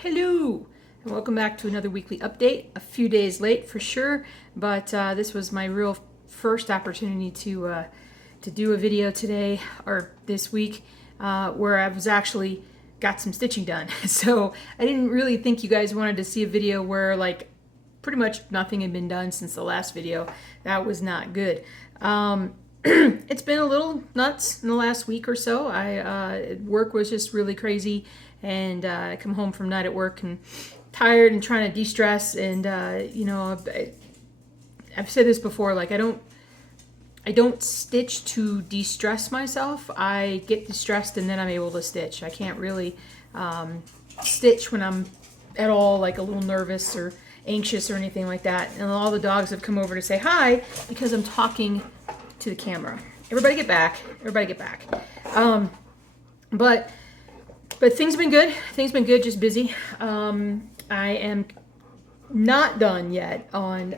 Hello, and welcome back to another weekly update. A few days late for sure, but this was my real first opportunity to do a video today or this week where I was actually got some stitching done. So I didn't really think you guys wanted to see a video where like pretty much nothing had been done since the last video. That was not good. It's been a little nuts in the last week or so. Work was just really crazy, and I come home from night at work and tired and trying to de-stress. And I've said this before, like I don't stitch to de-stress myself. I get distressed and then I'm able to stitch. I can't really stitch when I'm at all like a little nervous or anxious or anything like that. And all the dogs have come over to say hi because I'm talking to the camera. Everybody get back. Everybody get back. But things have been good. Things have been good, just busy. I am not done yet on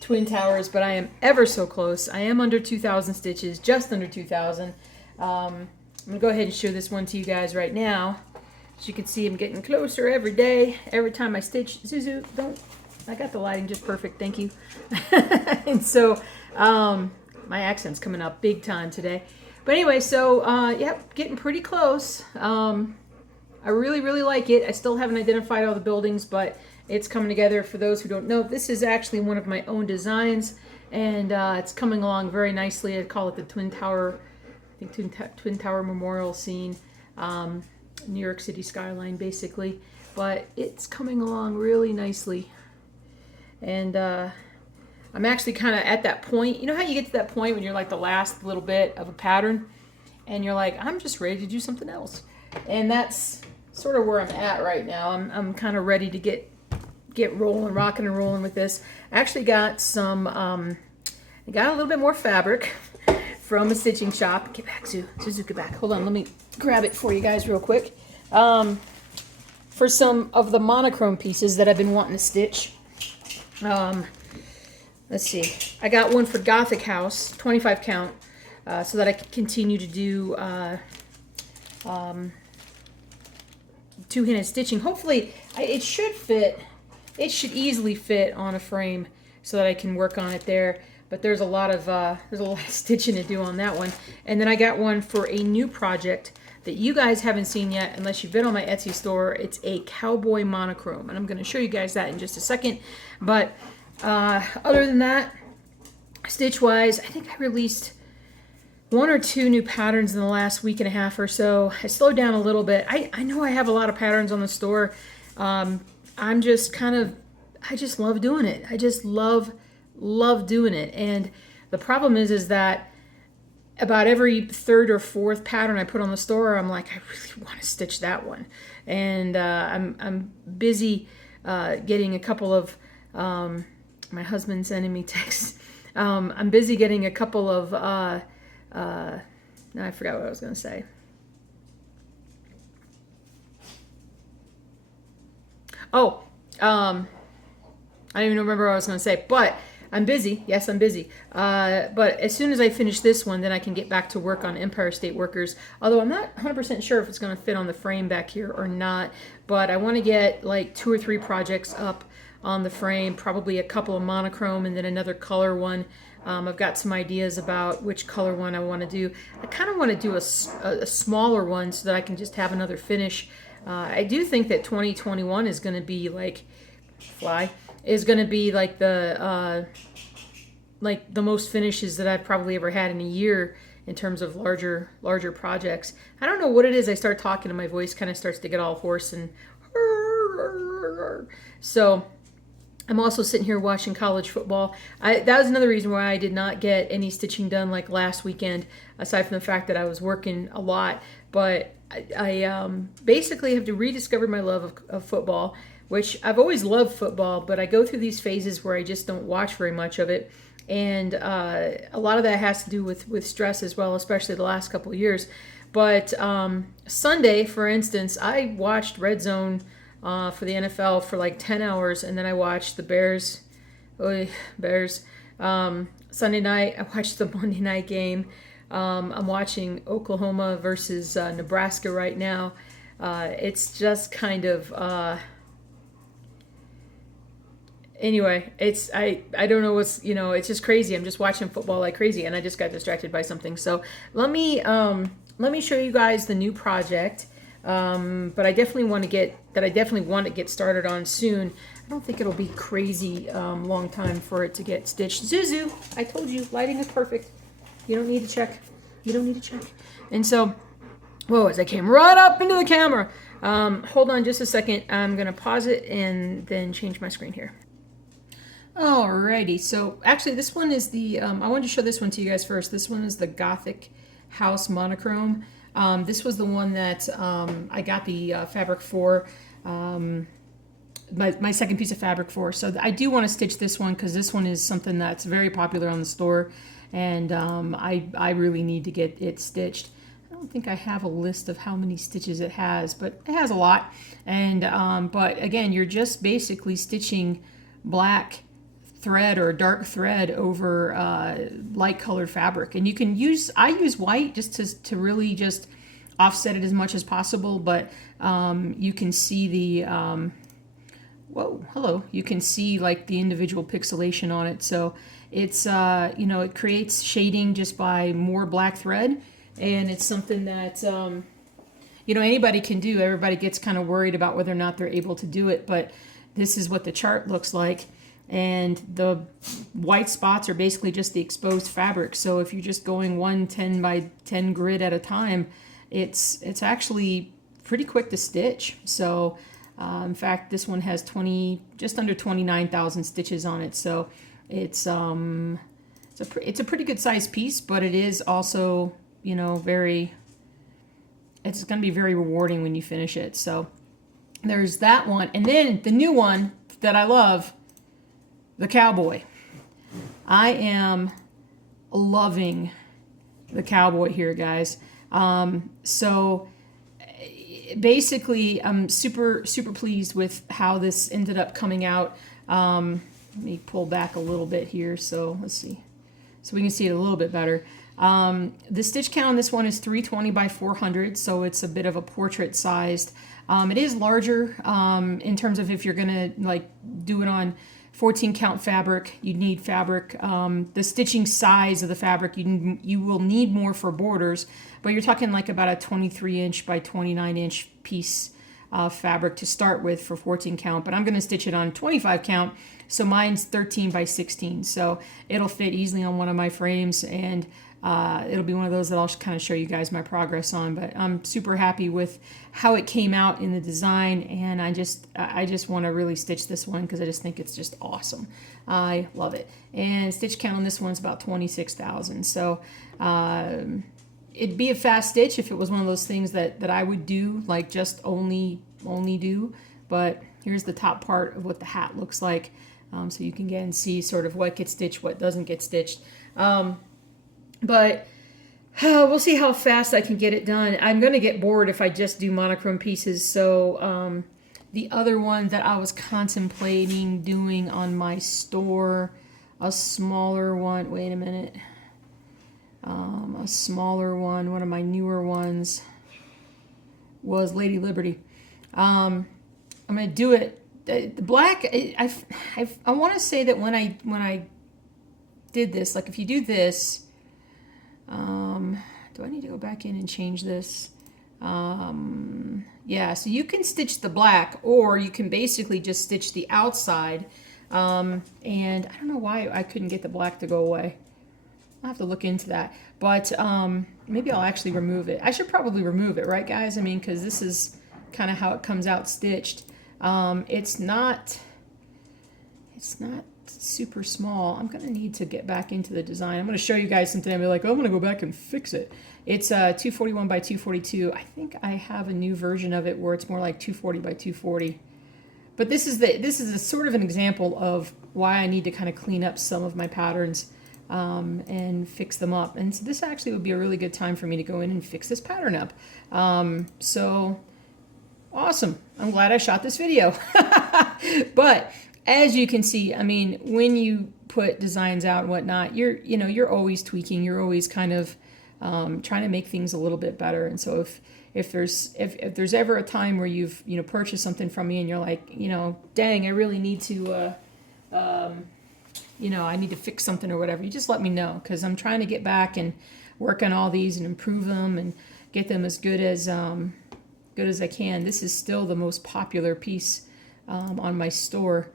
Twin Towers, but I am ever so close. I am under 2,000 stitches, just under 2,000. I'm gonna go ahead and show this one to you guys right now. As you can see, I'm getting closer every day. Every time I stitch, Zuzu, don't, I got the lighting just perfect, thank you. And so, my accent's coming up big time today. But anyway, so, yep, getting pretty close. I really like it. I still haven't identified all the buildings, but it's coming together. For those who don't know, this is actually one of my own designs, and it's coming along very nicely. I'd call it the Twin Tower, I think Twin Tower Memorial Scene, New York City skyline, basically. But it's coming along really nicely. And I'm actually kind of at that point. You know how you get to that point when you're like the last little bit of a pattern, and you're like, I'm just ready to do something else. And that's sort of where I'm at right now. I'm kind of ready to get rolling, rocking and rolling with this. I actually got some, I got a little bit more fabric from a stitching shop. Get back, Zuzu, get back. Hold on, let me grab it for you guys real quick. For some of the monochrome pieces that I've been wanting to stitch. Let's see. I got one for Gothic House, 25 count, so that I can continue to do two-handed stitching. Hopefully, it should fit. It should easily fit on a frame so that I can work on it there. But there's a lot of stitching to do on that one. And then I got one for a new project that you guys haven't seen yet, unless you've been on my Etsy store. It's a Cowboy monochrome, and I'm going to show you guys that in just a second. But other than that, stitch-wise, I think I released one or two new patterns in the last week and a half or so. I slowed down a little bit. I know I have a lot of patterns on the store. I'm just I just love doing it. I just love doing it. And the problem is that about every third or fourth pattern I put on the store, I'm like, I really want to stitch that one. And I'm busy getting a couple of, my husband's sending me texts. I'm busy getting a couple of, now I forgot what I was going to say. Oh, I don't even remember what I was going to say, but I'm busy. Yes, I'm busy. But as soon as I finish this one, then I can get back to work on Empire State Workers. Although I'm not 100% sure if it's going to fit on the frame back here or not. But I want to get like 2 or 3 projects up on the frame, probably a couple of monochrome and then another color one. I've got some ideas about which color one I want to do. I kind of want to do a smaller one so that I can just have another finish. I do think that 2021 is going to be like, is going to be like the most finishes that I've probably ever had in a year in terms of larger projects. I don't know what it is. I start talking and my voice kind of starts to get all hoarse and so I'm also sitting here watching college football. That was another reason why I did not get any stitching done like last weekend, aside from the fact that I was working a lot. But I basically have to rediscover my love of football, which I've always loved football, but I go through these phases where I just don't watch very much of it. And a lot of that has to do with stress as well, especially the last couple of years. But Sunday, for instance, I watched Red Zone for the NFL for like 10 hours, and then I watched the Bears. Sunday night, I watched the Monday night game. I'm watching Oklahoma versus Nebraska right now. It's just kind of, anyway, I don't know what's, it's just crazy. I'm just watching football like crazy, and I just got distracted by something. So let me show you guys the new project. But I definitely want to get started on soon. I don't think it'll be crazy long time for it to get stitched. Zuzu, I told you, lighting is perfect. You don't need to check. You don't need to check. And so, whoa, as I came right up into the camera. Hold on just a second. I'm going to pause it and then change my screen here. Alrighty, so actually this one is the, I wanted to show this one to you guys first. This one is the Gothic House Monochrome. This was the one that I got the fabric for, my second piece of fabric for. So I do want to stitch this one because this one is something that's very popular on the store, and I really need to get it stitched. I don't think I have a list of how many stitches it has, but it has a lot. And but again, you're just basically stitching black thread or dark thread over light colored fabric, and you can use, I use white just to really just offset it as much as possible, but you can see the whoa, hello, you can see like the individual pixelation on it. So it's it creates shading just by more black thread, and it's something that anybody can do. Everybody gets kind of worried about whether or not they're able to do it, but this is what the chart looks like. And the white spots are basically just the exposed fabric. So if you're just going 1 10 by 10 grid at a time, it's actually pretty quick to stitch. So in fact, this one has just under 29,000 stitches on it. So it's a pretty good sized piece, but it is also it's going to be very rewarding when you finish it. So there's that one, and then the new one that I love. The Cowboy. I am loving the Cowboy here, guys. So basically, I'm super pleased with how this ended up coming out. Let me pull back a little bit here, so let's see. So we can see it a little bit better. The stitch count on this one is 320 by 400, so it's a bit of a portrait sized. It is larger in terms of if you're gonna do it on 14 count fabric, you need fabric. The stitching size of the fabric, you will need more for borders, but you're talking like about a 23 inch by 29 inch piece of fabric to start with for 14 count, but I'm going to stitch it on 25 count, so mine's 13 by 16, so it'll fit easily on one of my frames, and it'll be one of those that I'll kind of show you guys my progress on. But I'm super happy with how it came out in the design, and I just want to really stitch this one because I just think it's just awesome. I love it. And stitch count on this one's about 26,000. So it'd be a fast stitch if it was one of those things that I would do, like just only do. But here's the top part of what the hat looks like, so you can get and see sort of what gets stitched, what doesn't get stitched. But we'll see how fast I can get it done. I'm going to get bored if I just do monochrome pieces. So the other one that I was contemplating doing on my store, a smaller one, wait a minute, a smaller one of my newer ones was Lady Liberty. I'm going to do it. The black, I want to say that when I did this, like if you do this, do I need to go back in and change this? Yeah, so you can stitch the black, or you can basically just stitch the outside. And I don't know why I couldn't get the black to go away. I'll have to look into that. But maybe I'll actually remove it. I should probably remove it, right, guys? I mean, because this is kind of how it comes out stitched. It's not super small. I'm gonna need to get back into the design. I'm gonna show you guys something and be like, oh, I'm gonna go back and fix it. It's 241 by 242. I think I have a new version of it where it's more like 240 by 240. But this is a sort of an example of why I need to kind of clean up some of my patterns and fix them up. And so this actually would be a really good time for me to go in and fix this pattern up. So awesome. I'm glad I shot this video. But as you can see, I mean, when you put designs out and whatnot, you're always tweaking. You're always kind of trying to make things a little bit better. And so if there's ever a time where you've, you know, purchased something from me and you're like, you know, dang, I really need to, you know, I need to fix something or whatever, you just let me know, because I'm trying to get back and work on all these and improve them and get them as good as I can. This is still the most popular piece on my store,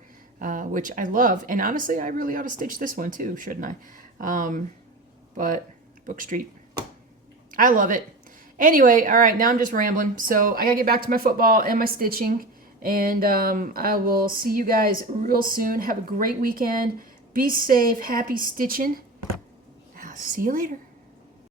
which I love. And honestly, I really ought to stitch this one too, shouldn't I? But Book Street, I love it. Anyway, all right, now I'm just rambling. So I gotta get back to my football and my stitching. And I will see you guys real soon. Have a great weekend. Be safe. Happy stitching. I'll see you later.